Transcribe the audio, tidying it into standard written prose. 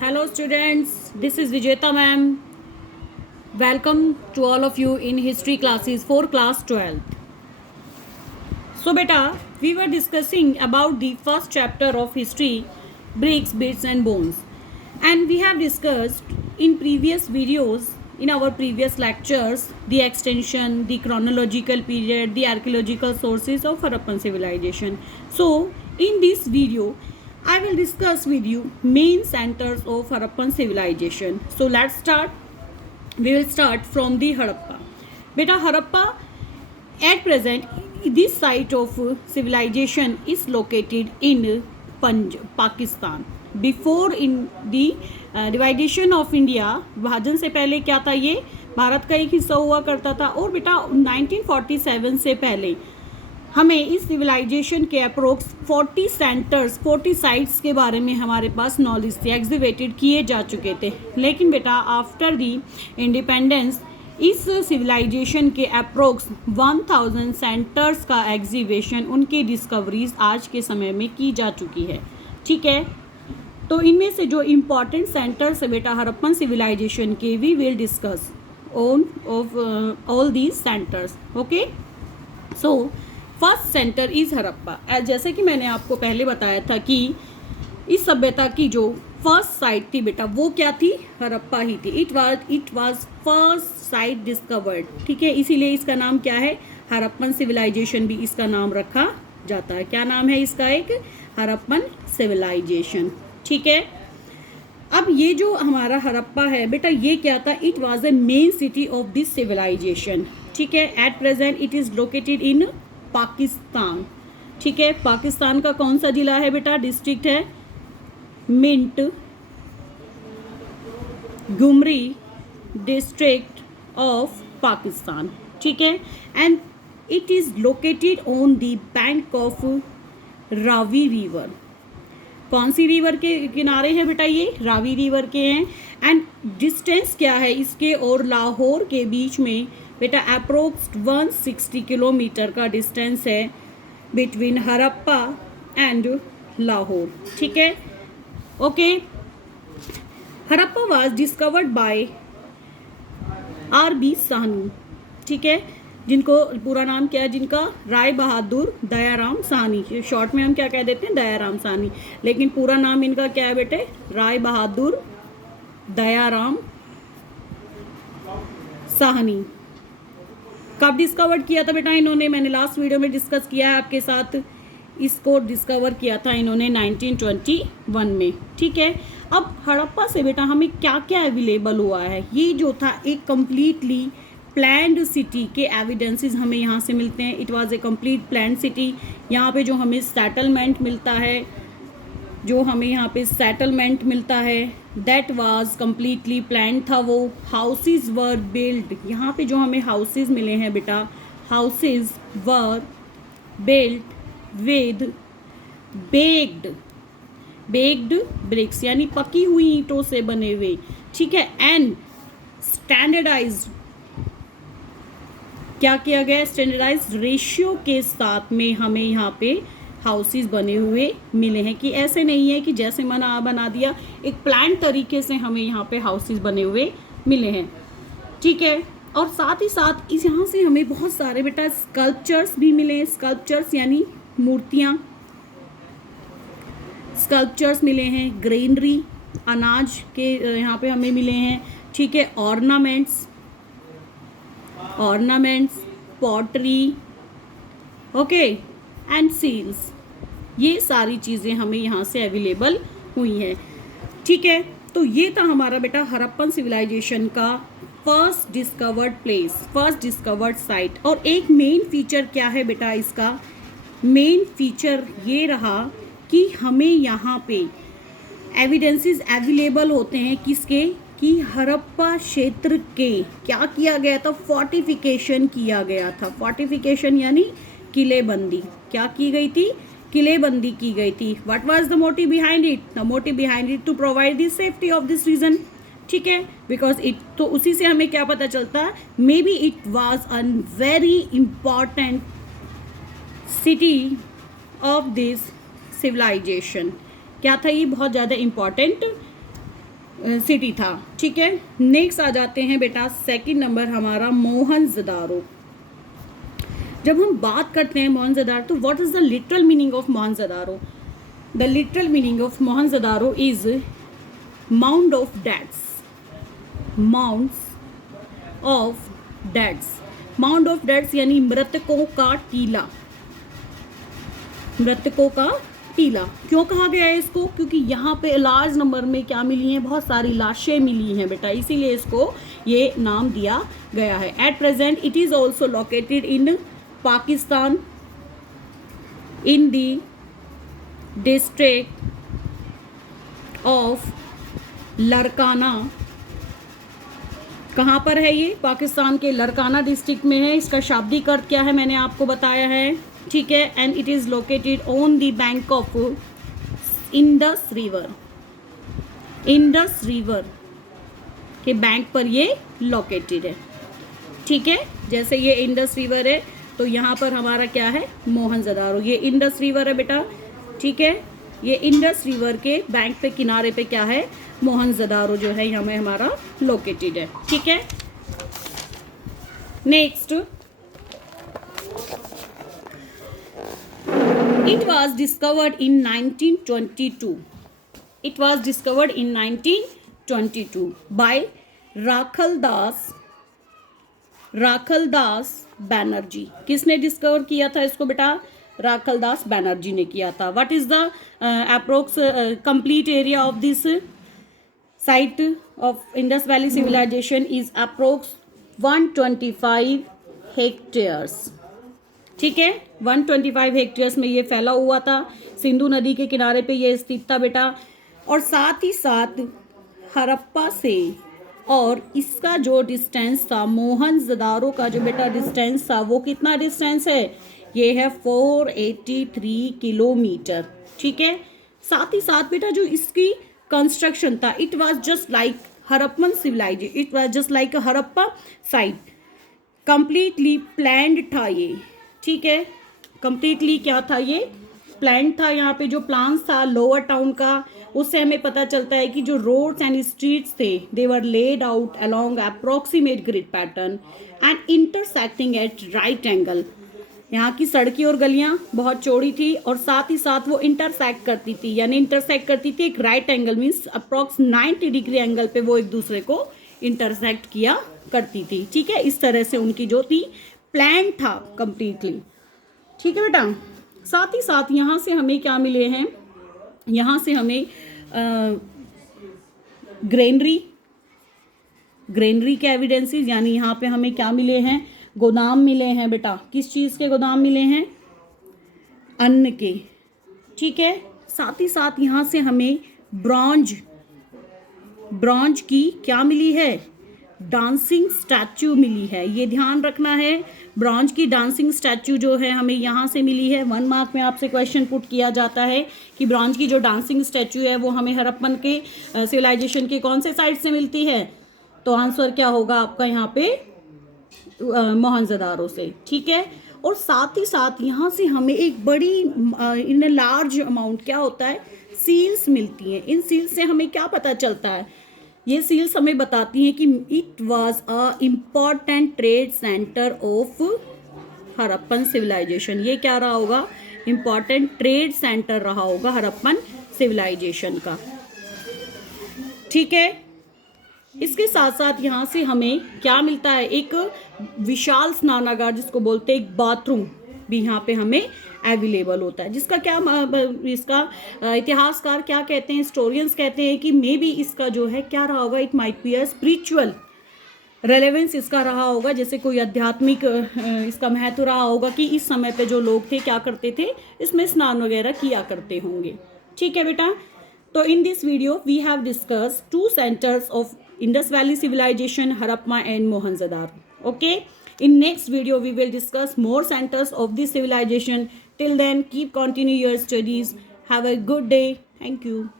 Hello students, this is Vijeta ma'am. Welcome to all of you in history classes for class 12th. So beta, we were discussing about the first chapter of history, bricks, bits and bones. And we have discussed in previous videos, in our previous lectures, the extension, the chronological period, the archaeological sources of Harappan civilization. So in this video, I will discuss with you main centers of Harappan civilization. So let's start. We will start from the Harappa. Beta Harappa at present this site of civilization is located in Pakistan. Before in the division of India, विभाजन से पहले क्या था, ये भारत का एक हिस्सा हुआ करता था. और बेटा 1947 से पहले हमें इस सिविलाइजेशन के अप्रोक्स 40 सेंटर्स 40 साइट्स के बारे में हमारे पास नॉलेज थी, एग्जिबिटेड किए जा चुके थे. लेकिन बेटा आफ्टर दी इंडिपेंडेंस इस सिविलाइजेशन के अप्रोक्स 1000 सेंटर्स का एग्जीबिशन, उनकी डिस्कवरीज आज के समय में की जा चुकी है. ठीक है, तो इनमें से जो इम्पॉर्टेंट सेंटर्स है बेटा हरप्पन सिविलाइजेशन के, we will discuss on of all these centres. Okay, so first centre is Harappa. जैसे कि मैंने आपको पहले बताया था कि इस सभ्यता की जो फर्स्ट साइट थी बेटा वो क्या थी, हरप्पा ही थी. It was first sight discovered. ठीक है, इसीलिए इसका नाम क्या है, हरप्पन सिविलाइजेशन भी इसका नाम रखा जाता है. क्या नाम है इसका, एक हरप्पन सिविलाइजेशन. ठीक है, अब ये जो हमारा हरप्पा है बेटा ये क्या था, it was a main city of this civilisation. ठीक है, at present it is located in Pakistan. ठीक है, पाकिस्तान का कौन सा जिला है बेटा, डिस्ट्रिक्ट है Montgomery district of Pakistan. ठीक है, and it is located on the bank of Ravi river. कौन सी रिवर के किनारे हैं बेटा, ये रावी रिवर के हैं. एंड डिस्टेंस क्या है इसके और लाहौर के बीच में बेटा, अप्रोक्स 160 किलोमीटर का डिस्टेंस है बिटवीन हरप्पा एंड लाहौर. ठीक है, okay. Harappa was discovered by R.B. Sahni. ठीक है, जिनको पूरा नाम क्या है, जिनका राय बहादुर दयाराम साहनी. शॉर्ट में हम क्या कह देते हैं, दयाराम साहनी, लेकिन पूरा नाम इनका क्या है बेटे, राय बहादुर दयाराम साहनी. कब डिस्कवर किया था बेटा इन्होंने, मैंने लास्ट वीडियो में डिस्कस किया है आपके साथ. इसको डिस्कवर किया था इन्होंने 1921 में. ठीक है, अब हड़प्पा से बेटा हमें क्या क्या अवेलेबल हुआ है, ये जो था एक कम्प्लीटली प्लैंड सिटी के एविडेंसेस हमें यहाँ से मिलते हैं. It was A complete planned city. यहाँ पे जो हमें सेटलमेंट मिलता है, जो हमें यहाँ पे सेटलमेंट मिलता है दैट वाज कम्प्लीटली प्लान था. वो हाउसेस वर बिल्ड, यहाँ पे जो हमें हाउसेस मिले हैं बेटा, houses were built with baked bricks, यानी पकी हुई ईंटों से बने हुए. ठीक है, एंड स्टैंडर्डाइज्ड, क्या किया गया, स्टैंडर्डाइज्ड रेशियो के साथ में हमें यहाँ पे हाउसेस बने हुए मिले हैं. कि ऐसे नहीं है कि जैसे मना बना दिया, एक प्लान तरीके से हमें यहाँ पे हाउसेस बने हुए मिले हैं. ठीक है, और साथ ही साथ इस यहाँ से हमें बहुत सारे बेटा स्कल्पचर्स भी मिले हैं. स्कल्पचर्स यानी मूर्तियाँ, स्कल्पचर्स मिले हैं. ग्रेनरी, अनाज के यहाँ पे हमें मिले हैं. ठीक है, ornaments, pottery, okay, and seals, ये सारी चीज़ें हमें यहाँ से अवेलेबल हुई हैं. ठीक है, तो ये था हमारा बेटा हरप्पन सिविलाइजेशन का first discovered place, first discovered site. और एक मेन फीचर क्या है बेटा इसका, मेन फीचर ये रहा कि हमें यहाँ पे एविडेंसेस अवेलेबल होते हैं किसके, कि हरप्पा क्षेत्र के क्या किया गया था, फोर्टिफिकेशन किया गया था. फोर्टिफिकेशन यानी किलेबंदी, क्या की गई थी, किलेबंदी की गई थी. What was the motive behind it, the motive behind it to provide the safety of this region. ठीक है, बिकॉज इट, तो उसी से हमें क्या पता चलता है, maybe it was a very important city of this civilisation. क्या था ये, बहुत ज़्यादा इम्पॉर्टेंट सिटी था। ठीक है, नेक्स्ट आ जाते हैं बेटा सेकंड नंबर हमारा मोहनजोदारो। जब हम बात करते हैं मोहनजोदारो तो what is the literal meaning of Mohenjodaro? The literal meaning of Mohenjodaro is mound of deads, mounds of deads. Mound of deads यानी मृतकों का टीला, मृतकों का टीला। क्यों कहा गया है इसको? क्योंकि यहाँ पे लार्ज नंबर में क्या मिली हैं, बहुत सारी लाशें मिली हैं बेटा, इसीलिए इसको ये नाम दिया गया है। At present it is also located in Pakistan in the district of Larkana. कहाँ पर है ये? पाकिस्तान के लरकाना डिस्ट्रिक्ट में है। इसका शाब्दिक अर्थ क्या है मैंने आपको बताया है। ठीक है, and it is located on the bank of Indus river. Indus river के बैंक पर ये लोकेटेड है। ठीक है, जैसे ये इंडस रिवर है तो यहाँ पर हमारा क्या है? मोहनजोदारो। ये इंडस रिवर है बेटा। ठीक है, ये इंडस रिवर के बैंक पे किनारे पे क्या है? मोहनजोदारो जो है यहाँ में हमारा लोकेटेड है। ठीक है, next, it was discovered in 1922. It was discovered in 1922 by Rakhaldas Banerjee. किसने डिस्कवर किया था इसको बेटा? राखलदास बैनर्जी ने किया था। What is the approx complete area of this site of Indus valley civilisation is approx 125 hectares. ठीक है, 125 हेक्टेयर्स में ये फैला हुआ था। सिंधु नदी के किनारे पे ये स्थित था बेटा। और साथ ही साथ हड़प्पा से और इसका जो डिस्टेंस था, मोहनजोदारो का जो बेटा डिस्टेंस था, वो कितना डिस्टेंस है? ये है 483 किलोमीटर। ठीक है, साथ ही साथ बेटा जो इसकी कंस्ट्रक्शन था, it was just like Harappan civilisation, it was just like Harappa site, completely planned था ये। ठीक है, कंप्लीटली क्या था? ये प्लान था। यहाँ पे जो प्लान्स था लोअर टाउन का, उससे हमें पता चलता है कि जो रोड्स एंड स्ट्रीट्स थे they were laid out along approximate grid pattern and intersecting at right angle. यहाँ की सड़कें और गलियाँ बहुत चौड़ी थी और साथ ही साथ वो इंटरसेक्ट करती थी, यानी इंटरसेक्ट करती थी एक right angle, means approx 90 degree angle पे वो एक दूसरे को इंटरसेक्ट किया करती थी। ठीक है, इस तरह से उनकी जो थी प्लान था कंप्लीटली। ठीक है बेटा, साथ ही साथ यहाँ से हमें क्या मिले हैं? यहाँ से हमें ग्रेनरी के एविडेंसेस, यानी यहाँ पे हमें क्या मिले हैं? गोदाम मिले हैं बेटा। किस चीज़ के गोदाम मिले हैं? अन्न के। ठीक है, साथ ही साथ यहाँ से हमें ब्रॉन्ज की क्या मिली है? डांसिंग स्टैचू मिली है। ये ध्यान रखना है, ब्रॉन्ज की डांसिंग स्टैचू जो है हमें यहाँ से मिली है। 1 मार्क में आपसे क्वेश्चन पुट किया जाता है कि ब्रॉन्ज की जो डांसिंग स्टैचू है वो हमें हड़प्पन के सिविलाइजेशन के कौन से साइट से मिलती है? तो आंसर क्या होगा आपका यहाँ पे? मोहनजोदारो से। ठीक है, और साथ ही साथ यहाँ से हमें एक बड़ी इन लार्ज अमाउंट क्या होता है? सील्स मिलती हैं। इन सील्स से हमें क्या पता चलता है? ये सील्स हमें बताती हैं कि it was a important trade centre of Harappan civilisation. ये क्या रहा होगा? इम्पॉर्टेंट ट्रेड सेंटर रहा होगा हड़प्पन सिविलाइजेशन का। ठीक है, इसके साथ साथ यहाँ से हमें क्या मिलता है? एक विशाल स्नानागार जिसको बोलते हैं, एक बाथरूम भी यहाँ पे हमें अवेलेबल होता है, जिसका क्या इसका इतिहासकार क्या कहते हैं, हिस्टोरियंस कहते हैं कि मे बी इसका जो है क्या रहा होगा? It might be a spiritual relevance इसका रहा होगा, जैसे कोई आध्यात्मिक इसका महत्व रहा होगा कि इस समय पे जो लोग थे क्या करते थे? इसमें स्नान वगैरह किया करते होंगे। ठीक है बेटा, तो in this video we have discussed 2 centers of Indus Valley civilization, Harappa and Mohenjo-daro. Okay, in next video we will discuss more centers of this civilization. Till then, keep continue your studies. Have a good day. Thank you.